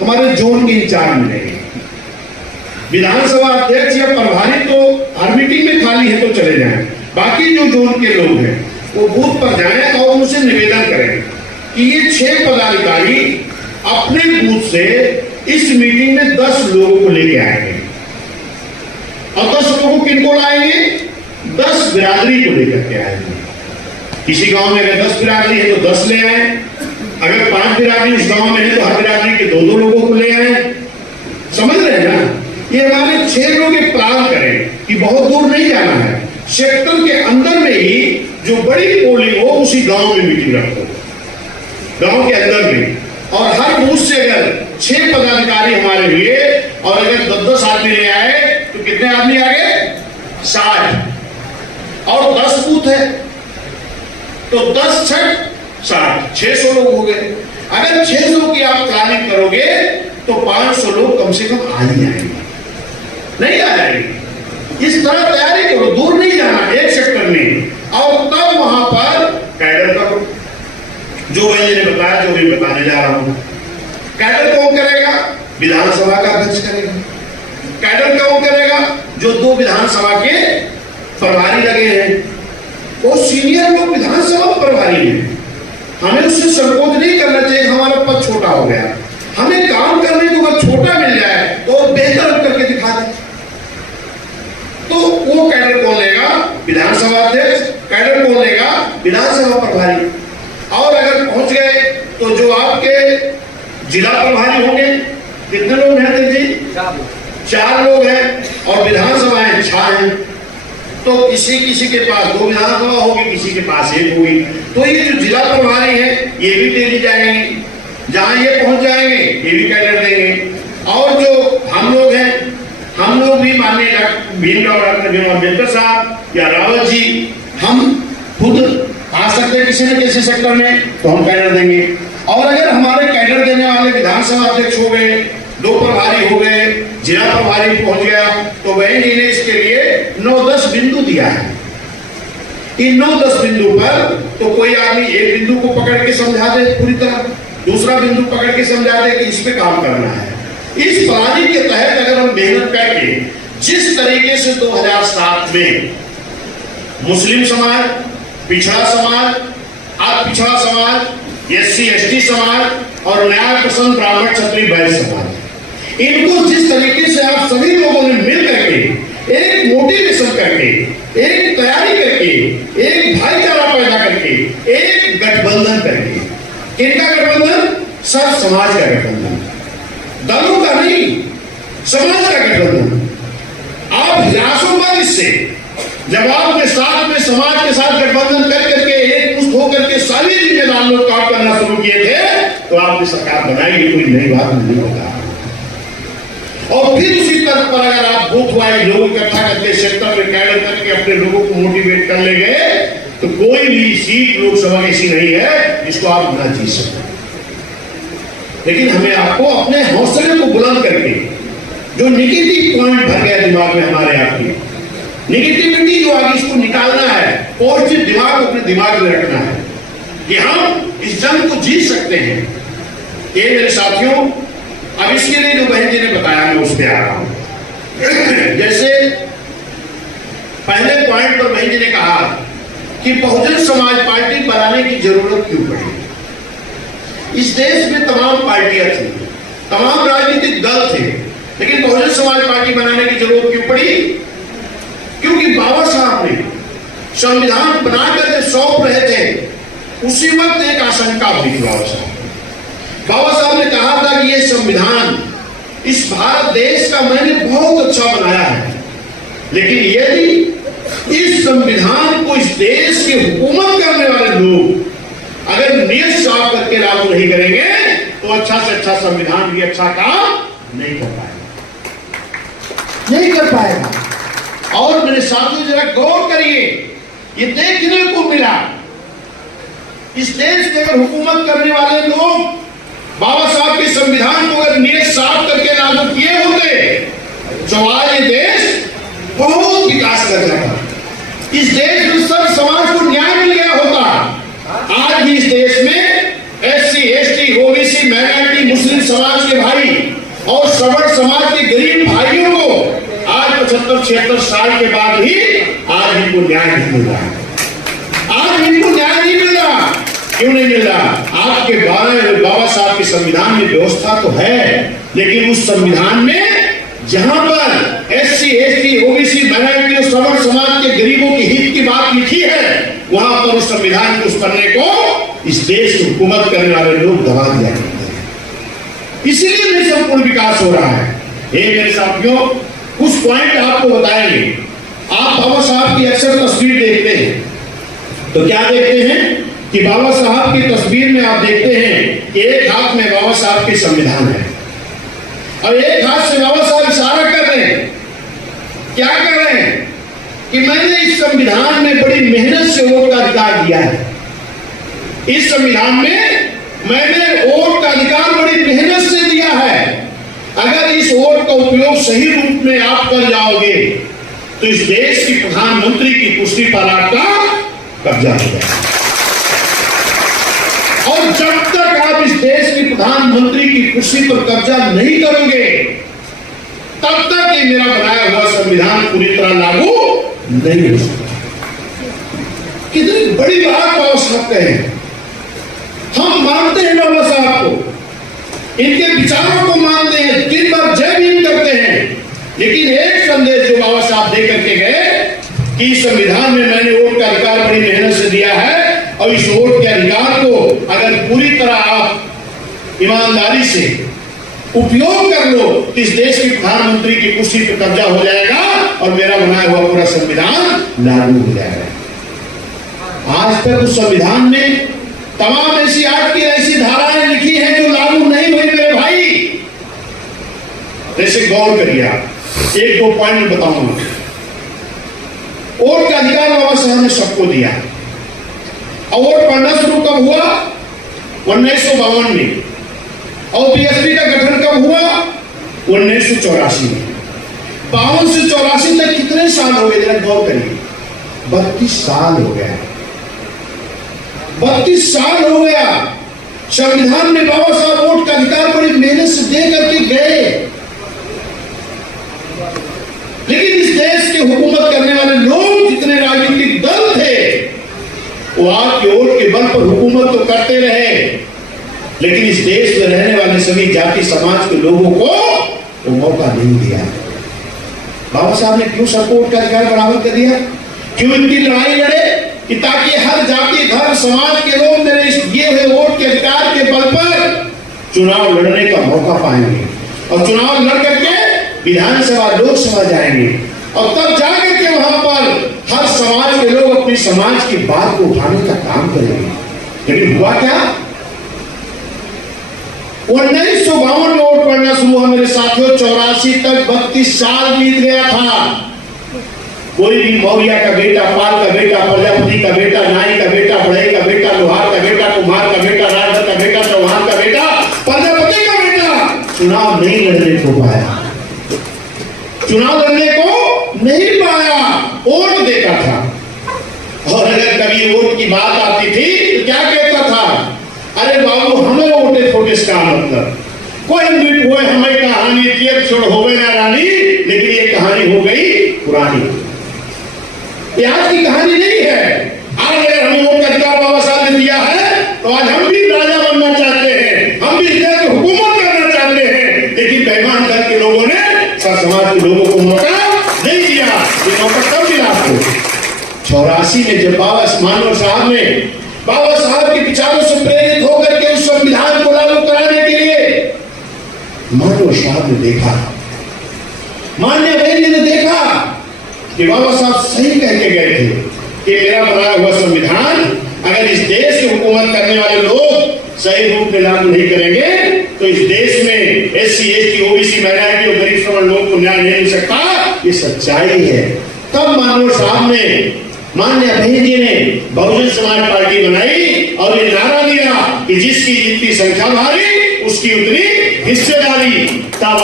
हमारे जोन के इंचार्ज मिलेंगे। विधानसभा अध्यक्ष या प्रभारी तो हर मीटिंग में खाली है तो चले जाएं, बाकी जो जोन के लोग हैं वो बूथ पर जाएं और उनसे निवेदन करें कि ये 6 पदाधिकारी अपने बूथ से इस मीटिंग में 10 लोगों को लेके आएंगे। और 10 लोगों किनको लाएंगे? 10 बिरादरी को लेकर के आएंगे। किसी गांव में अगर 10 बिरादरी है तो 10 ले आए, अगर 5 बिरादरी उस गांव में है तो हर बिरादरी के 2-2 लोगों को ले आए। समझ रहे हैं ना? ये हमारे 6 लोग एक प्लान करें कि बहुत दूर नहीं जाना है, सेक्टर के अंदर में ही जो बड़ी पोलिंग हो उसी गांव में मीटिंग रखो, गांव के अंदर में। और हर बूथ से अगर 6 पदाधिकारी हमारे हुए और अगर 10-10 आदमी ले आए तो कितने आदमी आ गए? 60। और 10 बूथ है तो 10×6=60, 600 लोग हो गए। अगर 600 की आप प्लानिंग करोगे तो 500 लोग कम से कम आ ही जाएंगे, नहीं आ जाएंगे। इस तरह तैयारी करो, दूर नहीं जाना, एक सेक्टर में। और तब वहां पर कैडर करो, जो मैंने बताया, जो मैं बताने जा रहा हूं। कैडर कौन करेगा? विधानसभा का अध्यक्ष करेगा। कैडर कौन करेगा? जो 2 विधानसभा के प्रभारी लगे हैं, वो सीनियर लोग विधानसभा प्रभारी हैं। हमें उससे संकोच नहीं करना चाहिए, हमारा पद छोटा हो गया। हमें काम करने को अगर छोटा मिल जाए तो बेहतर करके दिखा दे। तो वो कैडर कौन लेगा? विधानसभा अध्यक्ष। कैडर कौन लेगा? विधानसभा प्रभारी। और अगर पहुंच गए तो जो आपके जिला प्रभारी होंगे, कितने लोग हैं जी? 4 लोग हैं और विधानसभाएं 6 हैं। तो किसी के पास 2 विधानसभा होगी, किसी के पास 1 होगी। तो ये जो जिला प्रभारी है ये भी डेली जाएंगे, जहां ये पहुंच जाएंगे ये भी कैडर देंगे। और जो हम लोग हैं, हम लोग भी माननीय भीमराव अम्बेडकर साहब या रावत जी, हम खुद आ सकते हैं किसी न किसी सेक्टर में, तो हम कैडर देंगे। और अगर हमारे कैडर देने वाले विधानसभा अध्यक्ष हो गए, 2 प्रभारी हो गए, जिला प्रभारी पहुंच गया, तो बहन जी ने इसके लिए 9-10 बिंदु दिया है। इन 9-10 बिंदु पर तो कोई आदमी एक बिंदु को पकड़ के समझा दे पूरी तरह, दूसरा बिंदु पकड़ के समझा दे कि इस पे काम करना है। इस प्लानिंग के तहत अगर हम मेहनत करके जिस तरीके से 2007 में मुस्लिम समाज, पिछड़ा समाज, अति पिछड़ा समाज, SC/ST समाज और न्याय पसंद ब्राह्मण क्षत्रिय वैश्य समाज, इनको जिस तरीके से आप सभी लोगों ने मिल करके एक मोटिवेशन करके, एक तैयारी करके, एक भाईचारा पैदा करके, एक गठबंधन करके, किनका गठबंधन? सब समाज का गठबंधन, दलों का नहीं, समाज का गठबंधन। आप हिरासों पर इससे जब आपके साथ में समाज के साथ गठबंधन कर करके एक मुश्त होकर के सारी जिम्मेदार लोग काम करना शुरू किए थे तो आपने सरकार बनाई, कोई नई बात नहीं होगा। और फिर उसी तरह पर अगर आप बूथ वाइज लोग इकट्ठा करके सेक्टर में कैडर करके अपने लोगों को मोटिवेट कर ले गए तो कोई भी सीट लोकसभा ऐसी नहीं है जिसको आप न जीत सकें। लेकिन हमें आपको अपने हौसले को बुलंद करके जो निगेटिव पॉइंट भर गया दिमाग में हमारे, आपकी निगेटिविटी जो आगे इसको निकालना है, पॉजिटिव दिमाग अपने दिमाग में रखना है कि हम इस जंग को जीत सकते हैं। ये मेरे साथियों, अब इसके लिए जो बहन जी ने बताया मैं उस पर आ रहा हूं। जैसे पहले पॉइंट पर बहन जी ने कहा कि बहुजन समाज पार्टी बनाने की जरूरत क्यों पड़ी। इस देश में तमाम पार्टियां थी, तमाम राजनीतिक दल थे, लेकिन बहुजन समाज पार्टी बनाने की जरूरत क्यों पड़ी? क्योंकि बाबा साहब ने संविधान बनाकर जब सौंप रहे थे उसी वक्त एक आशंका हुई थी। बाबा साहब ने कहा था कि ये संविधान इस भारत देश का मैंने बहुत अच्छा बनाया है, लेकिन यदि इस संविधान को इस देश की हुकूमत करने वाले लोग अगर नियत साफ करके लागू नहीं करेंगे तो अच्छा से अच्छा संविधान भी अच्छा काम नहीं कर पाएगा। और मेरे साथियों जरा गौर करिए, ये देखने को मिला इस देश के अगर हुकूमत करने वाले लोग बाबा साहब के संविधान को अगर नियत साफ करके लागू किए होते तो आज ये देश बहुत विकास कर जाता, इस देश में सब समाज को न्याय मिल गया होता। आज भी इस देश में SC/ST, OBC, माइनॉरिटी, मुस्लिम समाज के भाई और श्रवण समाज के गरीब भाइयों को आज 75-76 साल के बाद ही आज इनको न्याय नहीं मिल रहा है। आज इनको न्याय नहीं मिल रहा। क्यों नहीं मिल रहा? आपके बाबा साहब के संविधान में व्यवस्था तो है, लेकिन उस संविधान में जहां पर SC, ST, OBC, माइनॉरिटी और श्रवण समाज के गरीबों के हित की बात लिखी है, वहां पर उस संविधान को करने को इस देश की हुकूमत करने वाले लोग दबा दिया करते हैं। इसीलिए नहीं संपूर्ण विकास हो रहा है। मेरे साथियों, कुछ पॉइंट आपको बताएंगे। आप बाबा साहब की अक्सर तस्वीर देखते हैं तो क्या देखते हैं कि बाबा साहब की तस्वीर में आप देखते हैं कि एक हाथ में बाबा साहब की संविधान है और एक हाथ से बाबा साहब इशारा कर रहे हैं। क्या कर रहे हैं कि मैंने इस संविधान में बड़ी मेहनत से वोट का अधिकार दिया है। इस संविधान में मैंने वोट का अधिकार बड़ी मेहनत से दिया है। अगर इस वोट का उपयोग सही रूप में आप कर जाओगे तो इस देश की प्रधानमंत्री की कुर्सी पर आपका कब्जा हो जाएगा। और जब तक आप इस देश की प्रधानमंत्री की कुर्सी पर कब्जा नहीं करोगे तब तक ये मेरा बनाया हुआ संविधान पूरी तरह लागू नहीं हो सकता। कितनी बड़ी बात बाबा साहब कहे। हम मानते हैं बाबा साहब को, इनके विचारों को मानते हैं, दिन भर जय भीम करते हैं, लेकिन एक संदेश जो बाबा साहब दे करके गए कि संविधान में मैंने वोट का अधिकार बड़ी मेहनत से दिया है और इस वोट के अधिकार को अगर पूरी तरह आप ईमानदारी से उपयोग कर लो तो इस देश के प्रधानमंत्री की कुर्सी पर कब्जा हो जाएगा और मेरा बनाया हुआ पूरा संविधान लागू हो जाएगा। आज तक उस संविधान में तमाम ऐसी एक्ट की ऐसी धाराएं लिखी हैं जो लागू नहीं हुई मेरे भाई। जैसे गौर करिए, आप एक दो पॉइंट बताऊंगा। वोट का अधिकार बाबा साहब ने सबको दिया और वोट पढ़ना शुरू कब हुआ? 1952 में। और बीएसपी का गठन कब हुआ? 1984 में। 52 से 84 तक कितने साल हो गए? जरा गौर करिए, 32 साल हो गया। 32 साल हो गया। संविधान में बाबा साहब वोट का अधिकार बड़ी मेहनत से दे करके गए, लेकिन इस देश की हुकूमत करने वाले लोग जितने राजनीतिक दल थे वो आपके वोट के बल पर हुकूमत तो करते रहे, लेकिन इस देश में रहने वाले सभी जाति समाज के लोगों को वो मौका नहीं दिया। बाबा साहब ने क्यों सबको वोट का अधिकार बराबर कर दिया? क्यों इनकी लड़ाई लड़े कि ताकि हर जाति धर्म समाज के लोग मेरे इस दिए हुए वोट के अधिकार के बल पर चुनाव लड़ने का मौका पाएंगे और चुनाव लड़ करके विधानसभा लोकसभा जाएंगे और तब जाकर के वहां पर हर समाज के लोग अपनी समाज की बात को उठाने का काम करेंगे। लेकिन हुआ क्या? 1952 में वोट पड़ना शुरू हुआ मेरे साथियों। 84 तक 32 साल बीत गया था। कोई भी मौर्य का बेटा, पाल का बेटा, प्रजापति का बेटा, नाई का बेटा, बढ़ई का बेटा, लोहार का बेटा, कुम्हार का बेटा, राजभर का बेटा, चौहान का बेटा, प्रजापति का बेटा चुनाव नहीं लड़ने को पाया। चुनाव लड़ने को नहीं पाया, वोट देता था। और अगर कभी वोट की बात आती थी तो क्या कहता था? अरे बाबू, हमें वोटे फोटे का मतलब कोई भी कोई हमें कहानी तीर छोड़ हो गई ना रानी, लेकिन ये कहानी हो गई पुरानी। आज की कहानी नहीं है। आज अगर हमें वोट का अधिकार बाबा साहब ने दिया है तो आज हम भी राजा बनना चाहते हैं, हम भी इस देश की हुकूमत करना चाहते हैं, लेकिन बेईमान दल के लोगों ने समाज के लोगों को मौका नहीं दिया। ये मौका कब मिला आपको? 84 में जब मानव साहब ने बाबा साहब के विचारों से प्रेरित होकर के उस संविधान को लागू कराने के लिए मानव साहब ने देखा, मान्य बहन जी ने देखा कि बाबा साहब सही कह के गए थे कि मेरा बनाया हुआ संविधान अगर इस देश की हुकूमत करने वाले लोग सही रूप में लागू नहीं करेंगे तो इस देश में SC, ST, OBC, माइनॉरिटी और गरीब श्रवण लोगों को न्याय नहीं मिल सकता। ये सच्चाई है। तब मानव साहब ने, मान्य बहन जी ने बहुजन समाज पार्टी बनाई और ये नारा दिया कि जिसकी जितनी संख्या भारी उसकी उतनी हिस्सेदारी। तब